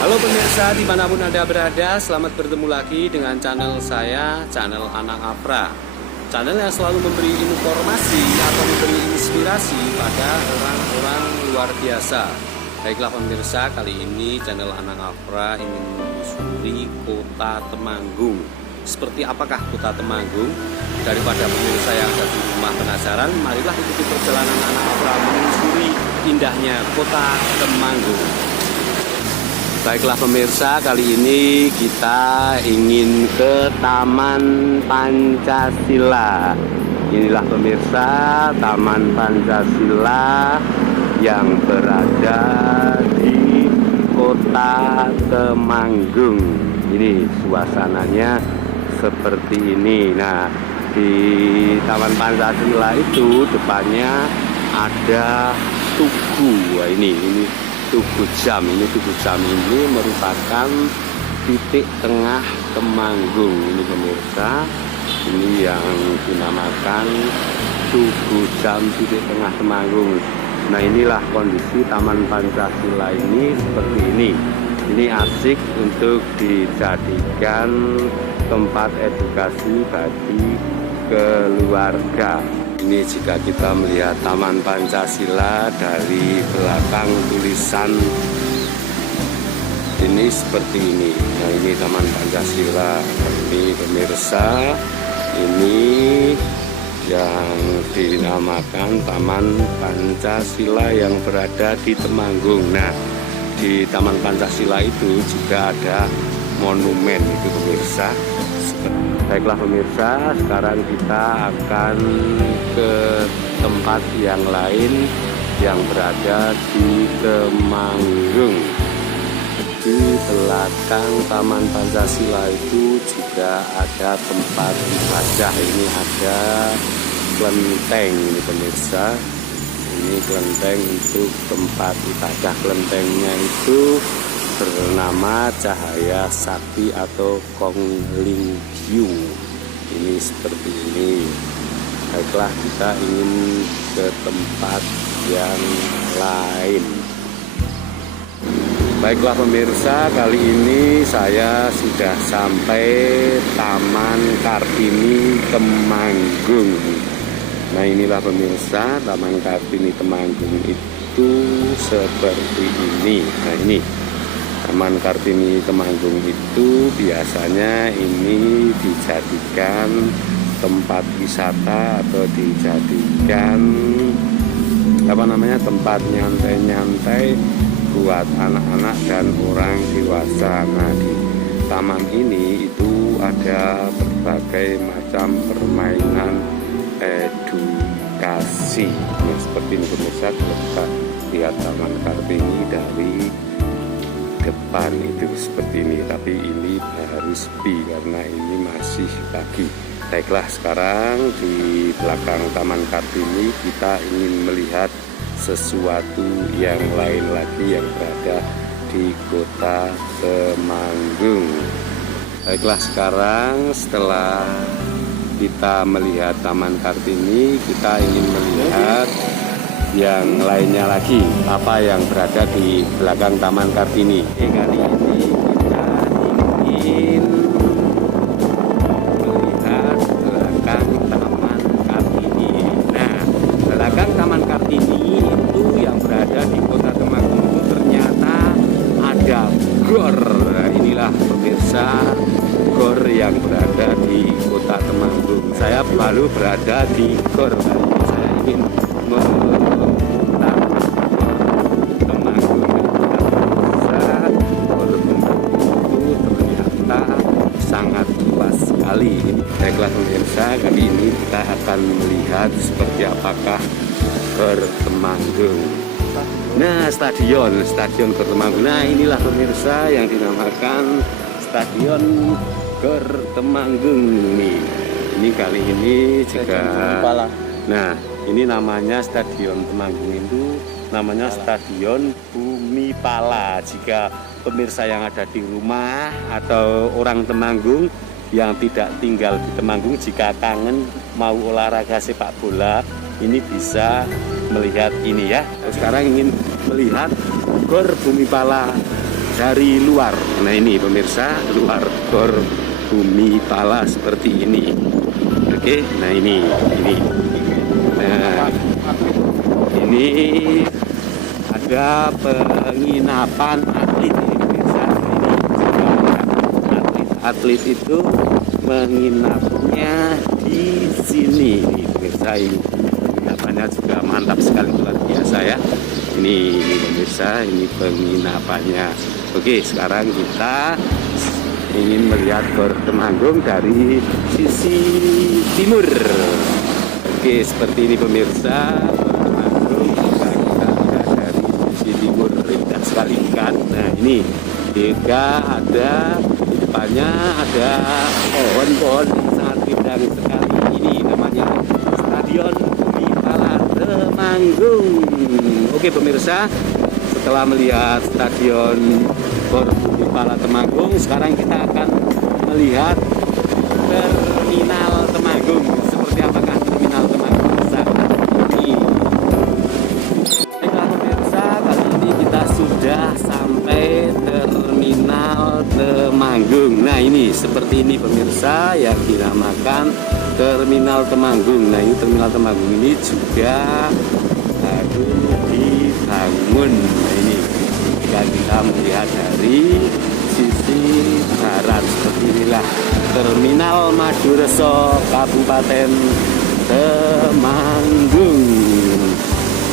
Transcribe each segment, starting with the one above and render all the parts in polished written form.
Halo pemirsa dimanapun Anda berada, selamat bertemu lagi dengan channel saya, channel Anang Afra. Channel yang selalu memberi informasi atau memberi inspirasi pada orang-orang luar biasa. Baiklah pemirsa, kali ini channel Anang Afra ingin menyusuri kota Temanggung. Seperti apakah kota Temanggung? Daripada pemirsa yang ada di rumah penasaran, marilah ikuti perjalanan Anang Afra menyusuri indahnya kota Temanggung. Baiklah pemirsa, kali ini kita ingin ke Taman Pancasila. Inilah pemirsa, Taman Pancasila yang berada di kota Temanggung. Ini suasananya seperti ini. Nah, di Taman Pancasila itu depannya ada tugu. Wah, ini Tugu Jam. Tugu Jam ini merupakan titik tengah Temanggung. Ini pemirsa, ini yang dinamakan Tugu Jam titik tengah Temanggung. Nah, inilah kondisi Taman Pancasila ini seperti ini. Ini asik untuk dijadikan tempat edukasi bagi keluarga. Ini jika kita melihat Taman Pancasila dari belakang tulisan ini seperti ini. Nah, ini Taman Pancasila. Ini pemirsa, ini yang dinamakan Taman Pancasila yang berada di Temanggung. Nah, di Taman Pancasila itu juga ada monumen itu pemirsa. Baiklah pemirsa, sekarang kita akan ke tempat yang lain yang berada di Temanggung. Di belakang Taman Pancasila itu juga ada tempat ibadah. Ini ada kelenteng ini pemirsa. Ini kelenteng untuk tempat ibadah. Kelentengnya itu bernama Cahaya Sakti atau Konglingyu. Ini seperti ini. Baiklah, kita ingin ke tempat yang lain. Baiklah pemirsa, kali ini saya sudah sampai Taman Kartini Temanggung. Nah, inilah pemirsa, Taman Kartini Temanggung itu seperti ini. Nah, ini Taman Kartini Temanggung itu biasanya ini dijadikan tempat wisata atau dijadikan tempat nyantai-nyantai buat anak-anak dan orang dewasa. Nah, di taman ini itu ada berbagai macam permainan edukasi. Nah, seperti ini pemirsa, kalau kita lihat Taman Kartini dari depan itu seperti ini, tapi ini baru sepi karena ini masih pagi. Baiklah, sekarang di belakang Taman Kartini kita ingin melihat sesuatu yang lain lagi yang berada di kota Temanggung. Baiklah, sekarang setelah kita melihat Taman Kartini, kita ingin melihat yang lainnya lagi, apa yang berada di belakang Taman Kartini. Kali ini kita ingin melihat belakang Taman Kartini. Nah, belakang Taman Kartini itu yang berada di kota Temanggung itu ternyata ada gor. Nah, inilah pemirsa, gor yang berada di kota Temanggung. Saya baru berada di gor. Saya ingin sangat luas sekali. Baiklah pemirsa, kali ini kita akan melihat seperti apakah Gor Temanggung. Nah, stadion Gor Temanggung. Nah, inilah pemirsa yang dinamakan Stadion Gor Temanggung nih. Ini kali ini juga. Nah, ini namanya Stadion Temanggung itu namanya Stadion Bumi Pala. Jika pemirsa yang ada di rumah atau orang Temanggung yang tidak tinggal di Temanggung, jika kangen mau olahraga sepak bola, ini bisa melihat ini ya. Sekarang ingin melihat Gor Bumi Pala dari luar. Nah ini pemirsa, luar Gor Bumi Pala seperti ini. Oke, nah ini. Nah ini ada penginapan atlet ini pemirsa. Ini atlet itu menginapnya di sini nih pemirsa. Ini penginapannya juga mantap sekali, luar biasa ya. Ini pemirsa, ini penginapannya. Oke, sekarang kita ingin melihat Gor Temanggung dari sisi timur. Oke, seperti ini pemirsa, Gor Temanggung juga kita lihat dari sisi timur. Indah sekali kan. Nah ini juga ada di depannya ada pohon-pohon yang sangat rindang sekali. Ini namanya Stadion Bumi Pala Temanggung. Oke pemirsa, setelah melihat Stadion Gor Bumi Pala Temanggung, sekarang kita akan melihat Terminal Temanggung. Seperti apakah Terminal Temanggung saat ini? Baiklah pemirsa, kali ini kita sudah sampai Terminal Temanggung. Nah ini seperti ini pemirsa yang dinamakan Terminal Temanggung. Nah ini Terminal Temanggung ini juga baru dibangun. Nah ini jika kita melihat dari sisi barat, seperti inilah Terminal Madureso Kabupaten Temanggung.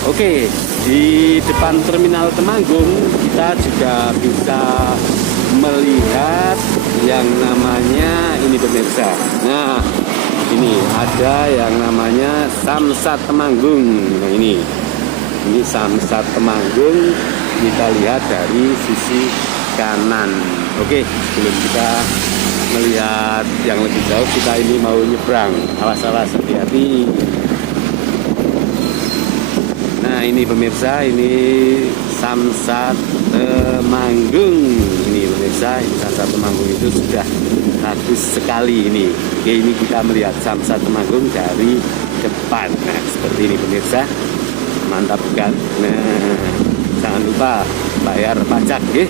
Oke, di depan Terminal Temanggung kita juga bisa melihat yang namanya ini pemirsa. Nah ini ada yang namanya Samsat Temanggung. Nah ini Samsat Temanggung, kita lihat dari sisi kanan. Oke, sebelum kita melihat yang lebih jauh, kita ini mau nyebrang. Awas-awas, hati-hati. Nah ini pemirsa, ini Samsat Temanggung. Ini pemirsa, ini Samsat Temanggung itu sudah bagus sekali ini. Oke, ini kita melihat Samsat Temanggung dari depan. Nah seperti ini pemirsa, mantap kan. Nah jangan lupa bayar pajak ya.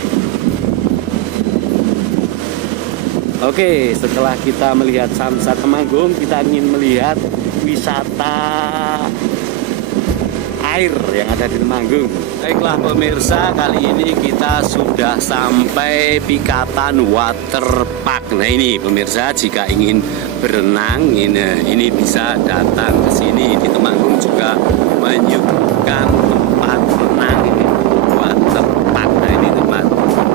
Oke, setelah kita melihat Samsat Temanggung, kita ingin melihat wisata air yang ada di Temanggung. Baiklah pemirsa, kali ini kita sudah sampai Pikatan Waterpark. Nah ini pemirsa, jika ingin berenang ini bisa datang ke sini. Di Temanggung juga menyuguhkan tempat renang waterpark. Nah ini tempat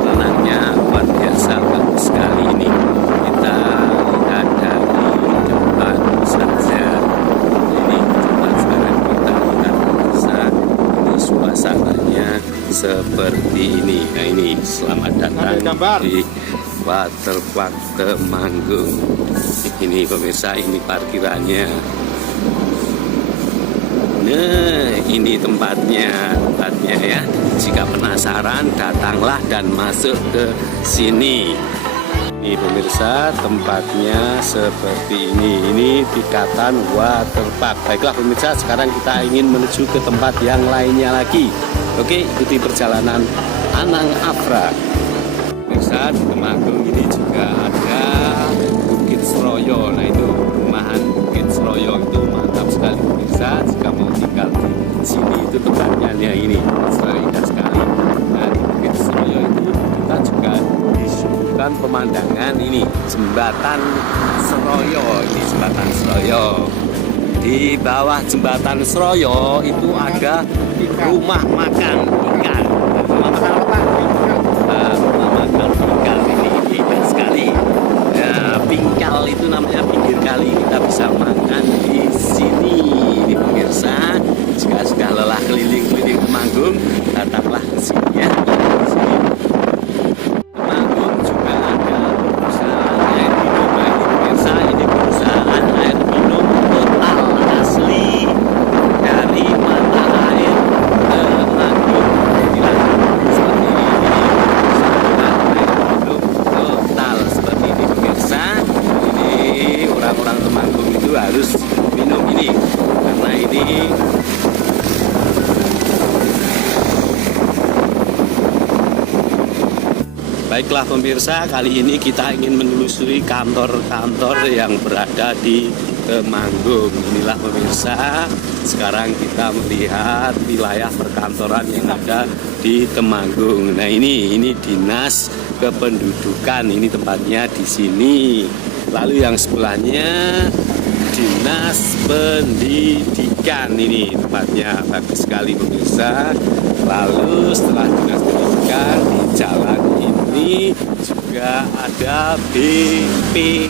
renangnya luar biasa, bagus sekali ini. Kita lihat dari depan saja. Ini tempat sekarang kita lihat pemirsa. Ini suasananya seperti ini. Nah ini selamat datang di Waterpark Temanggung. Ini pemirsa, ini parkirannya. Nah, ini tempatnya ya. Jika penasaran, datanglah dan masuk ke sini. Ini pemirsa, tempatnya seperti ini. Ini Pikatan Waterpark. Baiklah pemirsa, sekarang kita ingin menuju ke tempat yang lainnya lagi. Oke, ikuti perjalanan Anang Afra. Pemirsa, di Temanggung ini juga ada Bukit Seroyo. Nah itu rumahan Bukit Seroyo itu mantap sekali pemirsa. Jika mau tinggal di sini itu tempatnya ini selalu indah sekali. Nah di Bukit Seroyo itu kita juga disuguhkan pemandangan ini jembatan Seroyo. Ini jembatan Seroyo. Di bawah jembatan Seroyo itu ada rumah makan ikan. Rumah makan apa? Rumah makan ikan ini indah sekali. Pingkal itu namanya, pinggir kali, kita bisa makan di sini. Ini pemirsa, jika sudah lelah keliling-keliling Temanggung, datanglah ke sini ya. Temanggung juga ada perusahaan air minum. Nah, ini pemirsa, ini perusahaan air minum total asli dari mata air Temanggung. Seperti ini perusahaan air minum total seperti ini pemirsa. Ini orang-orang Temanggung itu harus minum ini karena ini Baiklah pemirsa, kali ini kita ingin menelusuri kantor-kantor yang berada di Temanggung. Inilah pemirsa, sekarang kita melihat wilayah perkantoran yang ada di Temanggung. Nah ini dinas kependudukan, ini tempatnya di sini. Lalu yang sebelahnya dinas pendidikan, ini tempatnya bagus sekali pemirsa. Lalu setelah dinas pendidikan di jalan ini juga ada BPKPAD,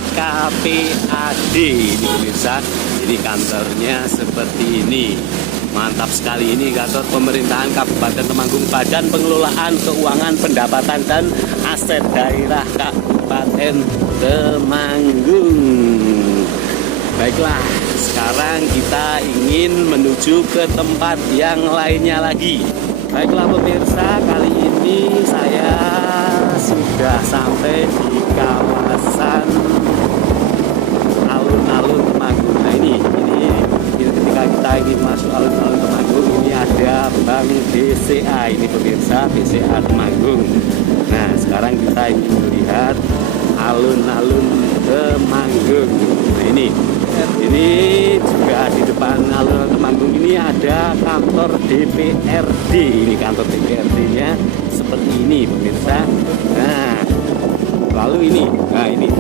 ini pemirsa. Jadi kantornya seperti ini. Mantap sekali, ini kantor pemerintahan Kabupaten Temanggung, Badan Pengelolaan Keuangan Pendapatan dan Aset Daerah Kabupaten Temanggung. Baiklah, sekarang kita ingin menuju ke tempat yang lainnya lagi. Baiklah pemirsa, kali ini saya sudah sampai di kawasan alun-alun Temanggung. Nah ini ketika kita ingin masuk alun-alun Temanggung, ini ada Bank BCA, ini pemirsa, BCA Temanggung. Nah sekarang kita ingin melihat alun-alun Temanggung. Nah ini juga di depan alun-alun Temanggung ini ada kantor DPRD. Ini kantor DPRD-nya seperti ini pemirsa. Nah lalu ini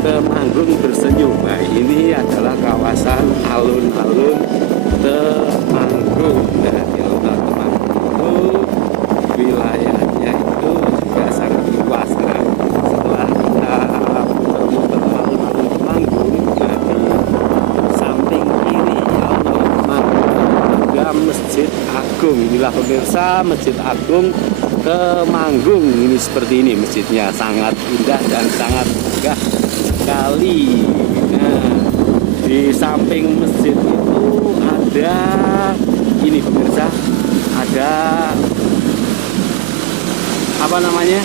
Temanggung Bersenyum. Nah ini adalah kawasan alun-alun Temanggung. Nah di alun-alun Temanggung itu wilayahnya itu juga sangat luas. Nah setelah kita muter-muter alun-alun Temanggung, nah di samping kiri alun-alun Temanggung ada Masjid Agung. Inilah pemirsa Masjid Agung Temanggung. Ini seperti ini masjidnya, sangat indah dan sangat megah sekali. Nah di samping masjid itu ada ini pemirsa, ada apa namanya,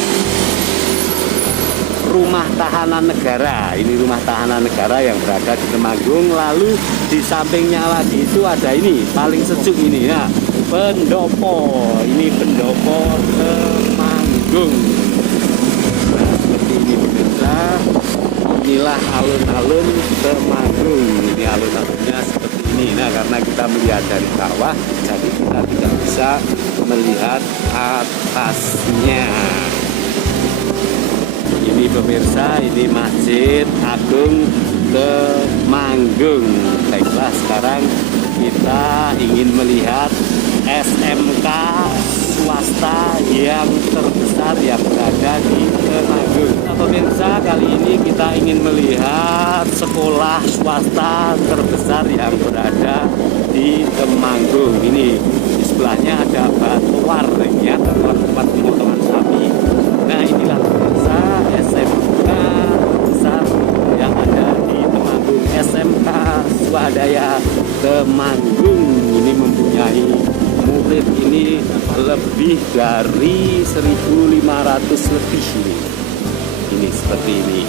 rumah tahanan negara. Ini rumah tahanan negara yang berada di Temanggung. Lalu di sampingnya lagi itu ada ini paling sejuk ini ya, pendopo. Ini pendopo Temanggung. Nah seperti ini pemirsa, inilah alun-alun Temanggung. Ini alun-alunnya seperti ini. Nah karena kita melihat dari bawah, jadi kita tidak bisa melihat atasnya. Ini pemirsa, ini Masjid Agung Temanggung. Baiklah, sekarang kita ingin melihat SMK swasta yang terbesar yang berada di Temanggung. Nah, pemirsa, kali ini kita ingin melihat sekolah swasta terbesar yang berada di Temanggung. Ini di sebelahnya ada Batuar, ya, tempat pemotongan sapi. Nah inilah pemirsa SMK besar yang ada di Temanggung, SMK Swadaya Temanggung. Ini mempunyai murid ini lebih dari 1.500 lebih ini seperti ini.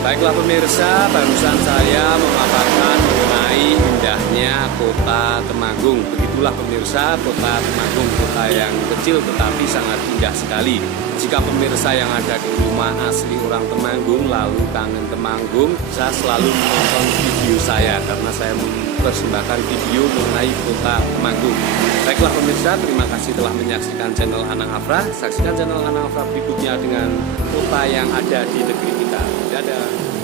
Baiklah pemirsa, barusan saya memaparkan mengenai indahnya kota Temanggung. Begitulah pemirsa, kota Temanggung, kota yang kecil tetapi sangat indah sekali. Jika pemirsa yang ada di rumah asli orang Temanggung lalu kangen Temanggung, saya selalu menonton video saya karena saya mempersembahkan video mengenai kota Temanggung. Baiklah pemirsa, terima kasih telah menyaksikan channel Anang Afra. Saksikan channel Anang Afra berikutnya dengan kota yang ada di negeri kita. Dadah.